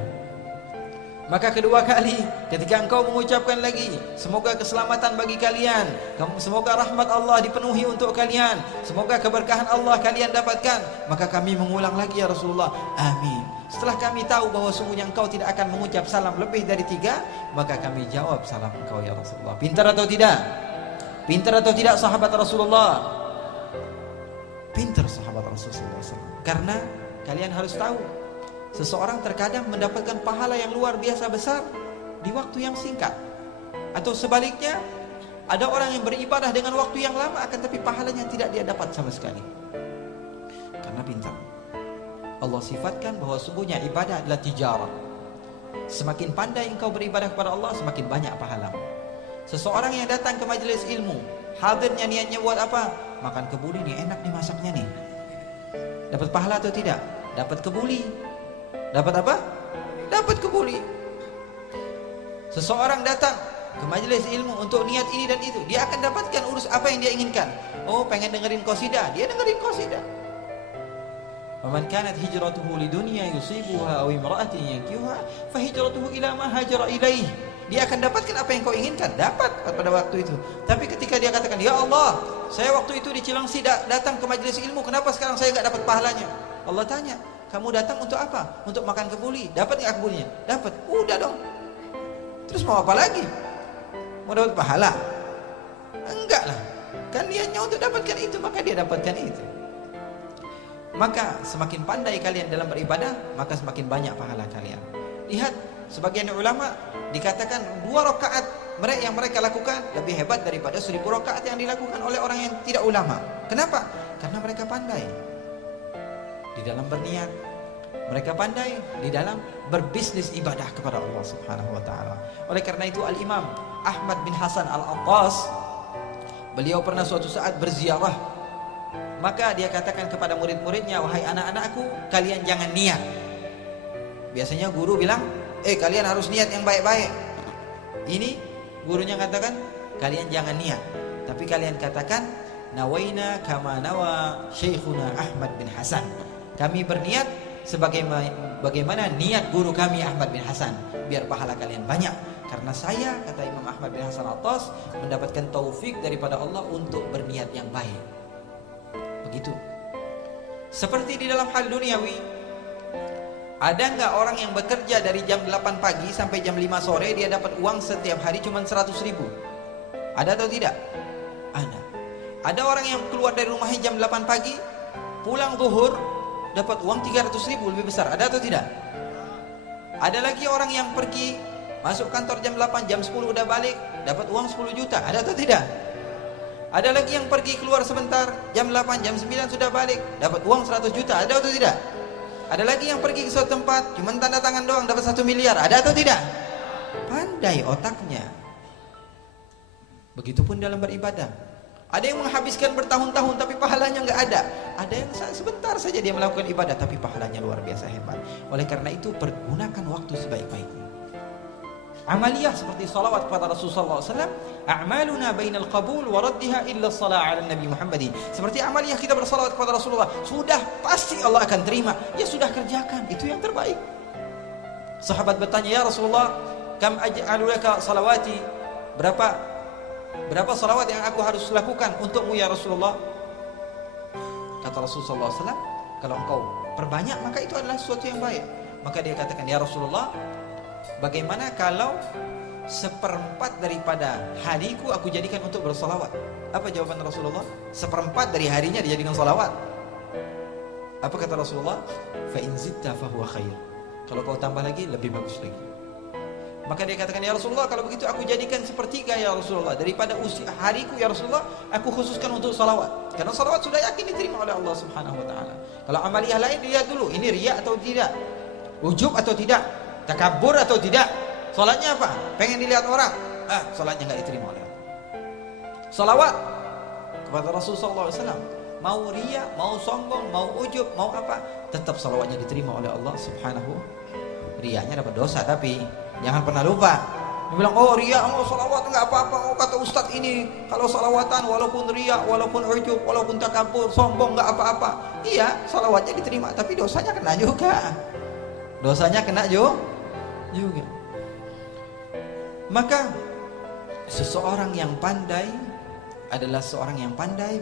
Maka kedua kali ketika engkau mengucapkan lagi, semoga keselamatan bagi kalian, semoga rahmat Allah dipenuhi untuk kalian, semoga keberkahan Allah kalian dapatkan, maka kami mengulang lagi ya Rasulullah, amin. Setelah kami tahu bahwa sungguhnya engkau tidak akan mengucap salam lebih dari 3, maka kami jawab salam engkau ya Rasulullah. Pintar atau tidak? Pintar atau tidak sahabat Rasulullah? Pintar sahabat Rasulullah SAW. Karena kalian harus tahu, seseorang terkadang mendapatkan pahala yang luar biasa besar di waktu yang singkat. Atau sebaliknya, ada orang yang beribadah dengan waktu yang lama, akan tapi pahalanya tidak dia dapat sama sekali. Karena pintar. Allah sifatkan bahwa sungguhnya ibadah adalah tijarah. Semakin pandai engkau beribadah kepada Allah, semakin banyak pahala. Seseorang yang datang ke majelis ilmu, hadirnya niatnya buat apa? Makan kebuli nih, enak nih masaknya nih. Dapat pahala atau tidak? Dapat kebuli. Dapat apa? Dapat kebuli. Seseorang datang ke majelis ilmu untuk niat ini dan itu, dia akan dapatkan urus apa yang dia inginkan. Oh, pengen dengerin qasidah, dia dengerin qasidah. Faman kanat hijratuhu lidunya yusibuha aw imra'atin yankihuha fahijratuhu ila ma hajara ilaih. Dia akan dapatkan apa yang kau inginkan, dapat pada waktu itu. Tapi ketika dia katakan, ya Allah, saya waktu itu di Cilengsi datang ke majelis ilmu, kenapa sekarang saya enggak dapat pahalanya? Allah tanya, kamu datang untuk apa? Untuk makan kebuli. Dapat enggak kebulinya? Dapat. Udah dong. Terus mau apa lagi? Mau dapat pahala? Enggak lah. Kan niatnya untuk dapatkan itu, maka dia dapatkan itu. Maka semakin pandai kalian dalam beribadah, maka semakin banyak pahala kalian. Lihat, sebagian ulama dikatakan 2 rakaat yang mereka lakukan lebih hebat daripada 1000 rakaat yang dilakukan oleh orang yang tidak ulama. Kenapa? Karena mereka pandai di dalam berniat, mereka pandai di dalam berbisnis ibadah kepada Allah Subhanahu wa taala. Oleh karena itu Al-Imam Ahmad bin Hasan Al-Attas, beliau pernah suatu saat berziarah. Maka dia katakan kepada murid-muridnya, wahai anak-anakku, kalian jangan niat. Biasanya guru bilang, kalian harus niat yang baik-baik. Ini gurunya katakan, kalian jangan niat, tapi kalian katakan, nawaina kama nawa syekhuna Ahmad bin Hasan. Kami berniat sebagaimana niat guru kami Ahmad bin Hasan, biar pahala kalian banyak. Karena saya, kata Imam Ahmad bin Hasan Al-Attas, mendapatkan taufik daripada Allah untuk berniat yang baik. Begitu. Seperti di dalam hal duniawi, Ada nggak orang yang bekerja dari jam 8 pagi sampai jam 5 sore dia dapat uang setiap hari cuma 100.000? Ada atau tidak? Ada. Ada orang yang keluar dari rumahnya jam 8 pagi, pulang zuhur dapat uang 300.000, lebih besar. Ada atau tidak? Ada lagi orang yang pergi masuk kantor jam 8, jam 10 udah balik, dapat uang 10 juta. Ada atau tidak? Ada lagi yang pergi keluar sebentar, jam 8, jam 9 sudah balik, dapat uang 100 juta. Ada atau tidak? Ada lagi yang pergi ke suatu tempat, cuma tanda tangan doang dapat 1 miliar. Ada atau tidak? Pandai otaknya. Begitupun dalam beribadah. Ada yang menghabiskan bertahun-tahun tapi pahalanya nggak ada. Ada yang sebentar saja dia melakukan ibadah tapi pahalanya luar biasa hebat. Oleh karena itu pergunakan waktu sebaik-baiknya. Amaliyah seperti salawat kepada Rasulullah SAW. A'maluna bainal qabul wa raddiha illa salat ala Nabi Muhammadin. Seperti amaliyah kita bersalawat kepada Rasulullah, sudah pasti Allah akan terima. Ya sudah, kerjakan, itu yang terbaik. Sahabat bertanya, ya Rasulullah, kam aj'alu laka salawati? Berapa salawat yang aku harus lakukan untukmu ya Rasulullah? Kata Rasulullah SAW, kalau engkau perbanyak maka itu adalah sesuatu yang baik. Maka dia katakan, ya Rasulullah, bagaimana kalau 1/4 daripada hariku aku jadikan untuk bersalawat? Apa jawaban Rasulullah? 1/4 dari harinya dijadikan salawat. Apa kata Rasulullah? Fa in zitta fa huwa khair. Kalau kau tambah lagi lebih bagus lagi. Maka dia katakan, ya Rasulullah, kalau begitu aku jadikan 1/3 ya Rasulullah daripada usia hariku ya Rasulullah, aku khususkan untuk salawat. Karena salawat sudah yakin diterima oleh Allah Subhanahu wa taala. Kalau amaliyah lain dilihat dulu, ini riya atau tidak? Ujub atau tidak? Takabur atau tidak? Salatnya apa? Pengen dilihat orang, salatnya nggak diterima oleh Allah. Salawat kepada Rasulullah SAW, mau riya, mau sombong, mau ujub, mau apa, tetap salawatnya diterima oleh Allah Subhanahu. Riyanya dapat dosa, tapi jangan pernah lupa. Dia bilang, oh riya, oh salawat nggak apa-apa. Oh kata Ustadz ini, kalau salawatan walaupun riya, walaupun ujub, walaupun takabur, sombong nggak apa-apa. Iya, salawatnya diterima, tapi dosanya kena juga. Dosanya kena juga. Maka seseorang yang pandai adalah seorang yang pandai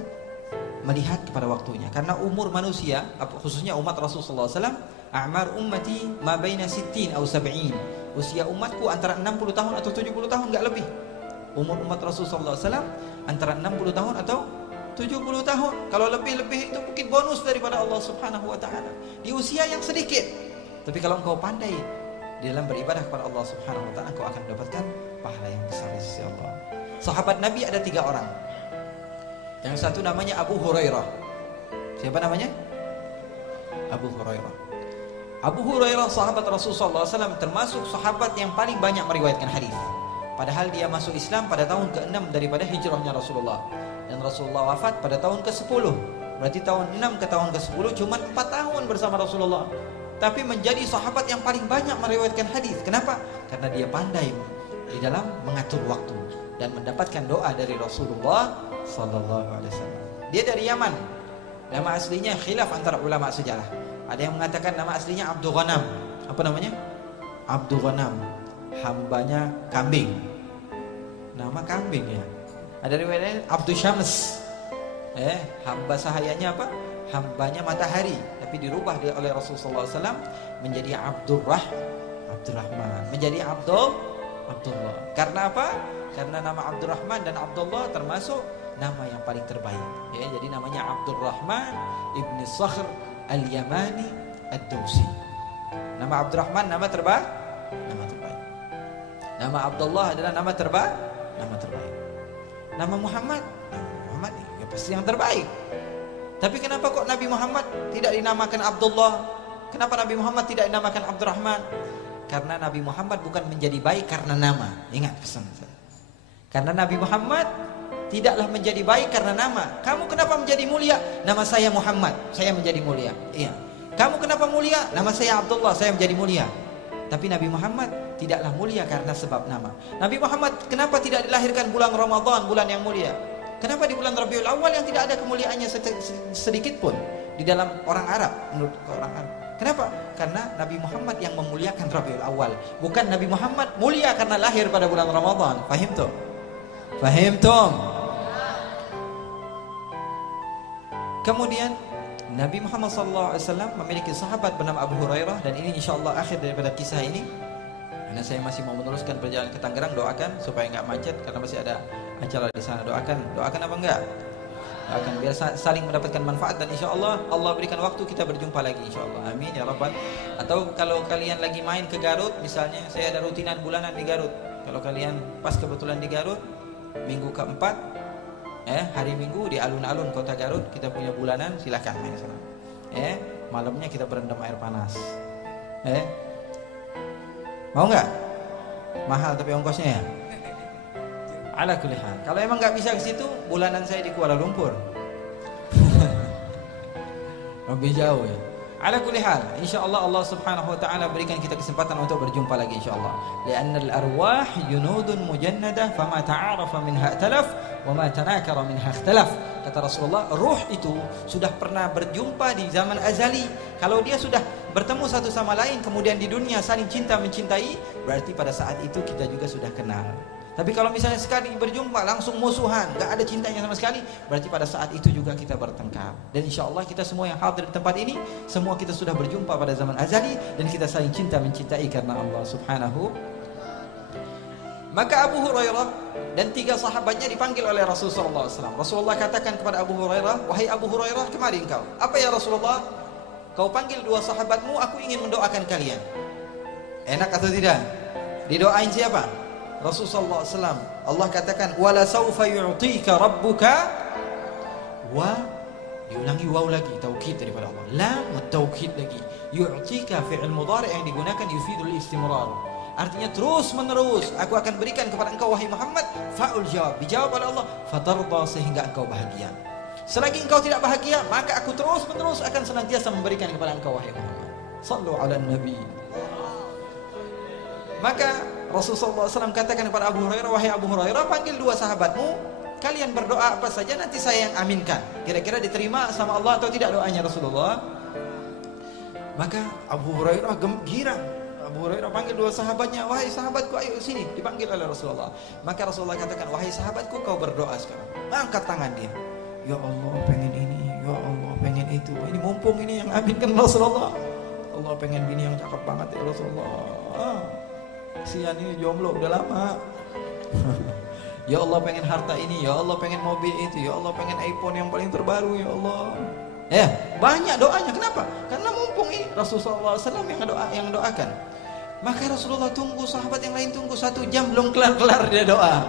melihat kepada waktunya. Karena umur manusia, khususnya umat Rasulullah SAW, a'mar ummati ma baina 60 atau 70. Usia umatku antara 60 tahun atau 70 tahun, enggak lebih. Umur umat Rasulullah SAW antara 60 tahun atau 70 tahun. Kalau lebih-lebih itu mungkin bonus daripada Allah Subhanahu wa taala di usia yang sedikit. Tapi kalau engkau pandai di dalam beribadah kepada Allah Subhanahu wa taala, engkau akan mendapatkan pahala yang besar di sisi Allah. Sahabat Nabi ada 3 orang. Yang satu namanya Abu Hurairah. Siapa namanya? Abu Hurairah. Abu Hurairah sahabat Rasulullah SAW, termasuk sahabat yang paling banyak meriwayatkan hadis. Padahal dia masuk Islam pada tahun ke-6 daripada hijrahnya Rasulullah. Dan Rasulullah wafat pada tahun ke-10. Berarti tahun 6 ke tahun ke-10 cuma 4 tahun bersama Rasulullah. Tapi menjadi sahabat yang paling banyak meriwayatkan hadis. Kenapa? Karena dia pandai di dalam mengatur waktu dan mendapatkan doa dari Rasulullah sallallahu alaihi wasallam. Dia dari Yaman. Nama aslinya khilaf antara ulama sejarah. Ada yang mengatakan nama aslinya Abdul Ghanam. Apa namanya? Abdul Ghanam, hambanya kambing. Nama kambing ya. Ada riwayatnya Abdul Syams. Hamba sahayanya apa? Hambanya matahari. Tapi dirubah oleh Rasulullah SAW menjadi Abdurrahman, menjadi Abdullah. Karena apa? Karena nama Abdurrahman dan Abdullah termasuk nama yang paling terbaik. Ya, jadi namanya Abdurrahman ibni Sakhr al-Yamani ad-Dawsi. Nama Abdurrahman nama terbaik. Nama Abdullah adalah nama terbaik. Nama Muhammad ya pasti yang terbaik. Tapi kenapa kok Nabi Muhammad tidak dinamakan Abdullah? Kenapa Nabi Muhammad tidak dinamakan Abdurrahman? Karena Nabi Muhammad bukan menjadi baik karena nama. Ingat pesan saya. Karena Nabi Muhammad tidaklah menjadi baik karena nama. Kamu kenapa menjadi mulia? Nama saya Muhammad, saya menjadi mulia. Iya. Kamu kenapa mulia? Nama saya Abdullah, saya menjadi mulia. Tapi Nabi Muhammad tidaklah mulia karena sebab nama. Nabi Muhammad kenapa tidak dilahirkan bulan Ramadan, bulan yang mulia? Kenapa di bulan Rabiul Awal yang tidak ada kemuliaannya sedikit pun di dalam orang Arab, menurut orang Arab? Kenapa? Karena Nabi Muhammad yang memuliakan Rabiul Awal, bukan Nabi Muhammad mulia karena lahir pada bulan Ramadan. Fahim tom? Kemudian Nabi Muhammad SAW memiliki sahabat bernama Abu Hurairah, dan ini insyaallah akhir daripada kisah ini. Karena saya masih mau meneruskan perjalanan ke Tangerang, doakan supaya enggak macet karena masih ada acara di sana. Doakan apa enggak? Doakan biar saling mendapatkan manfaat, dan insyaallah Allah berikan waktu kita berjumpa lagi insyaallah. Amin ya rabbal. Atau kalau kalian lagi main ke Garut misalnya, saya ada rutinan bulanan di Garut. Kalau kalian pas kebetulan di Garut minggu keempat, hari Minggu di alun-alun kota Garut kita punya bulanan, silakan main sana. Malamnya kita berendam air panas. Mau nggak? Mahal tapi ongkosnya ya. Ala kulli hal. Kalau emang nggak bisa ke situ, bulanan saya di Kuala Lumpur. Lebih jauh ya. Ala kulli hal, insyaallah Allah Subhanahu wa taala berikan kita kesempatan untuk berjumpa lagi insyaallah. Li'anna al-arwah junudun mujannadah fama ta'arafa minha ikhtalaf wa ma tanakara minha ikhtalaf. Kata Rasulullah, ruh itu sudah pernah berjumpa di zaman azali. Kalau dia sudah bertemu satu sama lain kemudian di dunia saling cinta mencintai, berarti pada saat itu kita juga sudah kenal. Tapi kalau misalnya sekali berjumpa langsung musuhan, gak ada cintanya sama sekali, berarti pada saat itu juga kita bertengkar. Dan insya Allah kita semua yang hadir di tempat ini, semua kita sudah berjumpa pada zaman azali, dan kita saling cinta mencintai karena Allah Subhanahu. Maka Abu Hurairah dan 3 sahabatnya dipanggil oleh Rasulullah SAW. Rasulullah katakan kepada Abu Hurairah, wahai Abu Hurairah, kemari engkau. Apa ya Rasulullah? Kau panggil 2 sahabatmu, aku ingin mendoakan kalian. Enak atau tidak? Didoain siapa? Rasulullah SAW. Allah katakan, wala saufa yu'tika rabbuka, wa diulangi waw lagi, taukid daripada Allah. Lam taukid lagi. Yu'tika fi'il mudhari' yang digunakan yufidul istimrar. Artinya terus menerus aku akan berikan kepada engkau wahai Muhammad. Fa'ul jawab, dijawab oleh Allah, fatarda, sehingga engkau bahagia. Selagi engkau tidak bahagia, maka aku terus menerus akan senantiasa memberikan kepada engkau wahai Muhammad. Sallu ala nabi. Maka Rasulullah SAW katakan kepada Abu Hurairah, wahai Abu Hurairah, panggil 2 sahabatmu, kalian berdoa apa saja nanti saya yang aminkan. Kira-kira diterima sama Allah atau tidak doanya Rasulullah? Maka Abu Hurairah girang. Abu Hurairah panggil 2 sahabatnya, wahai sahabatku, ayo sini, dipanggil oleh Rasulullah. Maka Rasulullah katakan, wahai sahabatku, kau berdoa sekarang. Angkat tangan dia. Ya Allah, pengen ini, ya Allah, pengen itu. Ini mumpung ini yang aminkan Rasulullah. Allah pengen bini yang cakep banget ya Rasulullah. Kasihan ini jomblo udah lama. Ya Allah pengen harta ini, ya Allah pengen mobil itu, ya Allah pengen iPhone yang paling terbaru ya Allah. Banyak doanya. Kenapa? Karena mumpung ini Rasulullah SAW yang doakan. Maka Rasulullah tunggu, sahabat yang lain tunggu 1 jam belum kelar-kelar dia doa.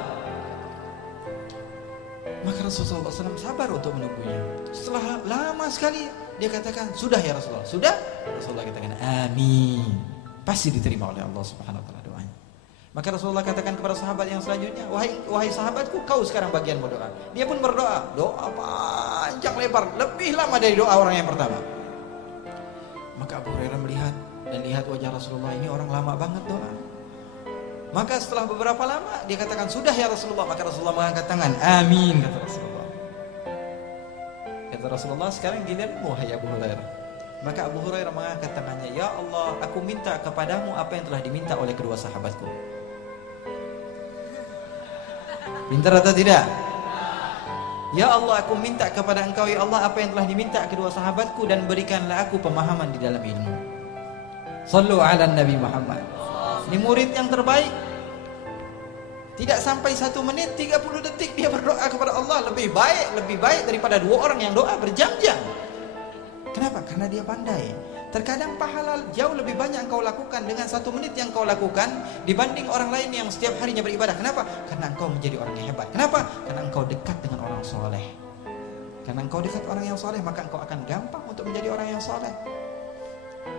Maka Rasulullah SAW sabar untuk menunggunya. Setelah lama sekali dia katakan, sudah ya Rasulullah. Sudah? Rasulullah katakan, amin. Pasti diterima oleh Allah Subhanahu wa taala doanya. Maka Rasulullah katakan kepada sahabat yang selanjutnya, wahai sahabatku, kau sekarang bagian berdoa. Dia pun berdoa, doa panjang lebar, lebih lama dari doa orang yang pertama. Maka Abu Hurairah melihat dan lihat wajah Rasulullah, ini orang lama banget doa. Maka setelah beberapa lama dia katakan, sudah ya Rasulullah. Maka Rasulullah mengangkat tangan, amin, kata Rasulullah. Kata Rasulullah, sekarang giliranmu wahai Abu Hurairah. Maka Abu Hurairah mengangkat tangannya, ya Allah, aku minta kepadamu apa yang telah diminta oleh kedua sahabatku. Pintar atau tidak? Ya Allah, aku minta kepada engkau ya Allah apa yang telah diminta kedua sahabatku, dan berikanlah aku pemahaman di dalam ilmu. Sallu ala Nabi Muhammad. Ini murid yang terbaik. Tidak sampai 1 menit, 30 detik dia berdoa kepada Allah. Lebih baik daripada 2 orang yang doa berjam-jam. Kenapa? Karena dia pandai. Terkadang pahala jauh lebih banyak engkau lakukan dengan 1 menit yang kau lakukan dibanding orang lain yang setiap harinya beribadah. Kenapa? Karena engkau menjadi orang yang hebat. Kenapa? Karena engkau dekat dengan orang soleh. Karena engkau dekat orang yang soleh, maka engkau akan gampang untuk menjadi orang yang soleh.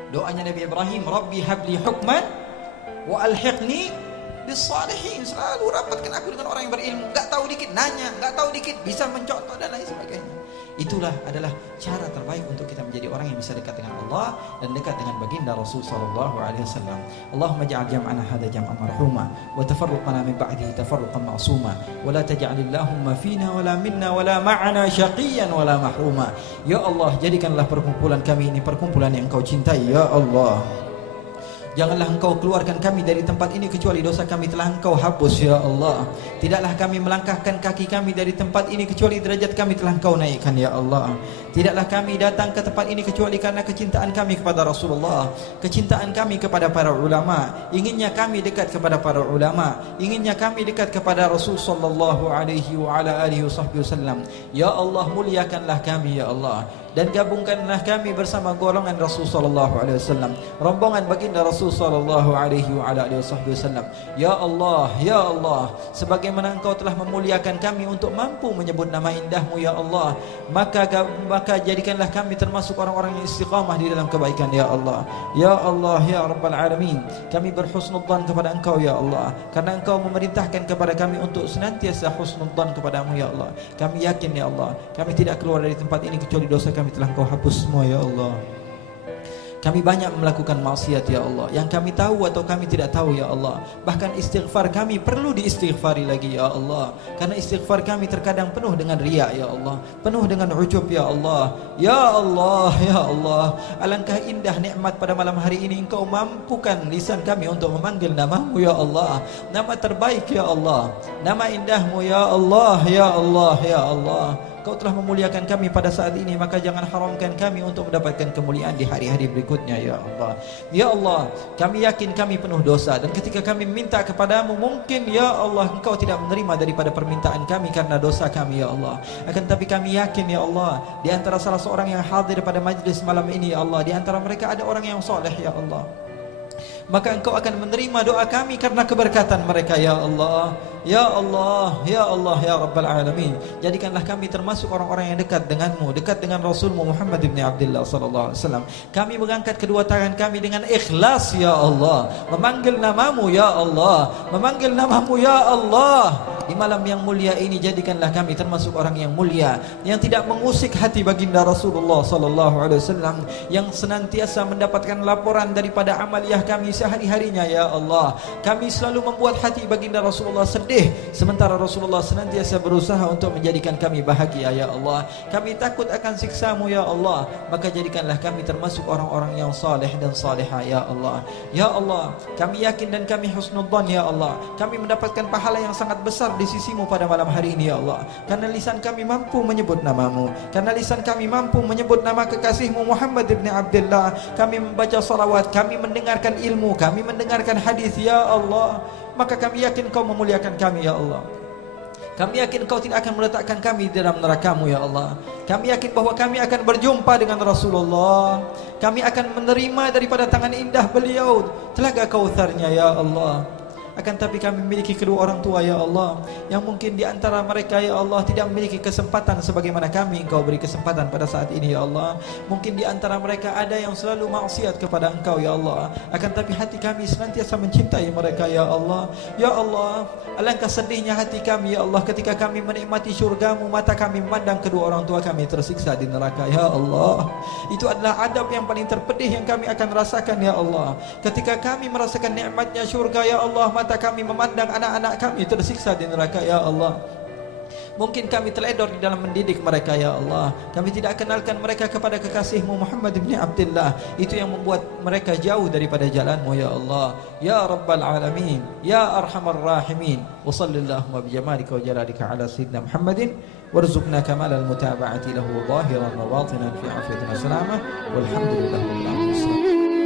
Doanya Nabi Ibrahim, Rabbi habli hukman wa alhiqni bis-salihin. Selalu rapatkan aku dengan orang yang berilmu. Gak tahu dikit, nanya. Gak tahu dikit, bisa mencontoh dan lain sebagainya. Itulah adalah cara terbaik untuk kita menjadi orang yang bisa dekat dengan Allah dan dekat dengan baginda Rasul sallallahu alaihi wasallam. Allahumma ja'al jam'ana hadha jam'an marhuma wa tafarruqana min ba'dihi tafarruqan ma'suma wa la taj'al Allahumma fina wala minna wala ma'ana syaqiyan wala mahruma. Ya Allah, jadikanlah perkumpulan kami ini perkumpulan yang Engkau cintai ya Allah. Janganlah Engkau keluarkan kami dari tempat ini kecuali dosa kami telah Engkau hapus ya Allah. Tidaklah kami melangkahkan kaki kami dari tempat ini kecuali derajat kami telah Engkau naikkan ya Allah. Tidaklah kami datang ke tempat ini kecuali karena kecintaan kami kepada Rasulullah, kecintaan kami kepada para ulama, inginnya kami dekat kepada para ulama, inginnya kami dekat kepada Rasul sallallahu alaihi wa ala alihi wasallam. Ya Allah, muliakanlah kami ya Allah, dan gabungkanlah kami bersama golongan Rasul sallallahu alaihi wasallam, rombongan baginda Rasul sallallahu alaihi wa ala alihi wasallam. Ya Allah, ya Allah, sebagaimana Engkau telah memuliakan kami untuk mampu menyebut nama indahmu ya Allah, maka jadikanlah kami termasuk orang-orang yang istiqamah di dalam kebaikan ya Allah. Ya Allah, ya Rabbal Alamin, kami berhusnudzan kepada Engkau ya Allah, karena Engkau memerintahkan kepada kami untuk senantiasa husnudzan kepadamu ya Allah. Kami yakin ya Allah, kami tidak keluar dari tempat ini kecuali dosa kami telah Engkau hapus semua ya Allah. Kami banyak melakukan maksiat ya Allah, yang kami tahu atau kami tidak tahu ya Allah. Bahkan istighfar kami perlu diistighfari lagi ya Allah, karena istighfar kami terkadang penuh dengan riya ya Allah, penuh dengan ujub ya Allah. Ya Allah, ya Allah, alangkah indah nikmat pada malam hari ini Engkau mampukan lisan kami untuk memanggil namamu ya Allah, nama terbaik ya Allah, nama indahmu ya Allah, ya Allah, ya Allah. Kau telah memuliakan kami pada saat ini, maka jangan haramkan kami untuk mendapatkan kemuliaan di hari-hari berikutnya ya Allah. Ya Allah, kami yakin kami penuh dosa, dan ketika kami minta kepadamu mungkin ya Allah Engkau tidak menerima daripada permintaan kami karena dosa kami ya Allah. Akan tapi kami yakin ya Allah, di antara salah seorang yang hadir pada majlis malam ini ya Allah, di antara mereka ada orang yang soleh ya Allah, maka Engkau akan menerima doa kami karena keberkatan mereka ya Allah. Ya Allah, ya Allah, ya Rabbal Alamin, jadikanlah kami termasuk orang-orang yang dekat denganmu, dekat dengan Rasulmu Muhammad ibn Abdullah sallallahu alaihi wasallam. Kami mengangkat kedua tangan kami dengan ikhlas ya Allah, memanggil namamu ya Allah, memanggil namamu ya Allah. Di malam yang mulia ini jadikanlah kami termasuk orang yang mulia, yang tidak mengusik hati baginda Rasulullah sallallahu alaihi wasallam, yang senantiasa mendapatkan laporan daripada amaliyah kami sehari-harinya ya Allah. Kami selalu membuat hati baginda Rasulullah sedih, sementara Rasulullah senantiasa berusaha untuk menjadikan kami bahagia ya Allah. Kami takut akan siksamu ya Allah, maka jadikanlah kami termasuk orang-orang yang saleh dan salihah ya Allah. Ya Allah, kami yakin dan kami husnudzan ya Allah, kami mendapatkan pahala yang sangat besar di sisimu pada malam hari ini ya Allah, karena lisan kami mampu menyebut namamu, karena lisan kami mampu menyebut nama kekasihmu Muhammad ibn Abdullah. Kami membaca salawat, kami mendengarkan ilmu, kami mendengarkan hadis ya Allah, maka kami yakin Kau memuliakan kami ya Allah. Kami yakin Kau tidak akan meletakkan kami di dalam neraka-Mu ya Allah. Kami yakin bahwa kami akan berjumpa dengan Rasulullah. Kami akan menerima daripada tangan indah beliau telaga Kautsarnya ya Allah. Akan tapi kami memiliki kedua orang tua ya Allah, yang mungkin di antara mereka ya Allah tidak memiliki kesempatan sebagaimana kami Engkau beri kesempatan pada saat ini ya Allah. Mungkin di antara mereka ada yang selalu maksiat kepada Engkau ya Allah, akan tapi hati kami senantiasa mencintai mereka ya Allah. Ya Allah, alangkah sedihnya hati kami ya Allah ketika kami menikmati syurga-Mu, mata kami memandang kedua orang tua kami tersiksa di neraka ya Allah. Itu adalah adab yang paling terpedih yang kami akan rasakan ya Allah. Ketika kami merasakan nikmatnya syurga ya Allah, mata kami memandang anak-anak kami tersiksa di neraka ya Allah. Mungkin kami teledor di dalam mendidik mereka ya Allah. Kami tidak kenalkan mereka kepada kekasihmu Muhammad ibn Abdullah. Itu yang membuat mereka jauh daripada jalanmu ya Allah. Ya Rabbal Alamin, Ya Arhamar Rahimin. Wa sallallahu bi jamalika wa jalalika ala sayyidina Muhammadin warzuqna kamalal mutaba'ati lahu zahiran wa batinan fi afiyatin wa salamah walhamdulillahi rabbil alamin.